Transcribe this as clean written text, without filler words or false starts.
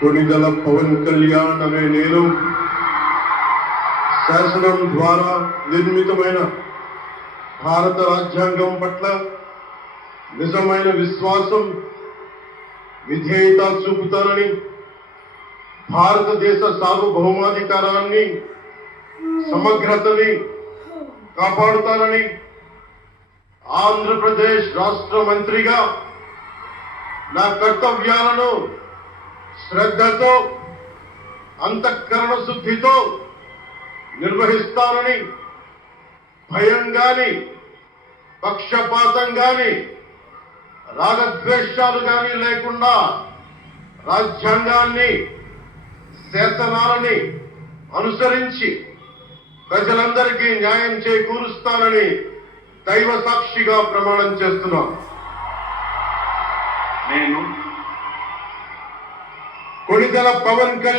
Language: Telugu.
కొణిదెల పవన్ కళ్యాణ్ అనే నేను శాసనం ద్వారా నిర్మితమైన భారత రాజ్యాంగం పట్ల నిజమైన విశ్వాసం, విధేయత చూపుతానని, భారతదేశ సార్వభౌమాధికారాన్ని, సమగ్రతని కాపాడుతానని, ఆంధ్రప్రదేశ్ రాష్ట్ర మంత్రిగా నా కర్తవ్యాలను శ్రద్ధతో, అంతఃకరణ శుద్ధితో నిర్వహిస్తానని, భయం గాని, పక్షపాతం గాని, రాగద్వేషాలు గాని లేకుండా రాజ్యాంగాన్ని, శాసనాలని అనుసరించి ప్రజలందరికీ న్యాయం చేకూరుస్తానని దైవ సాక్షిగా ప్రమాణం చేస్తున్నాను. నేను కొణిదెల పవన్ కళ్యాణ్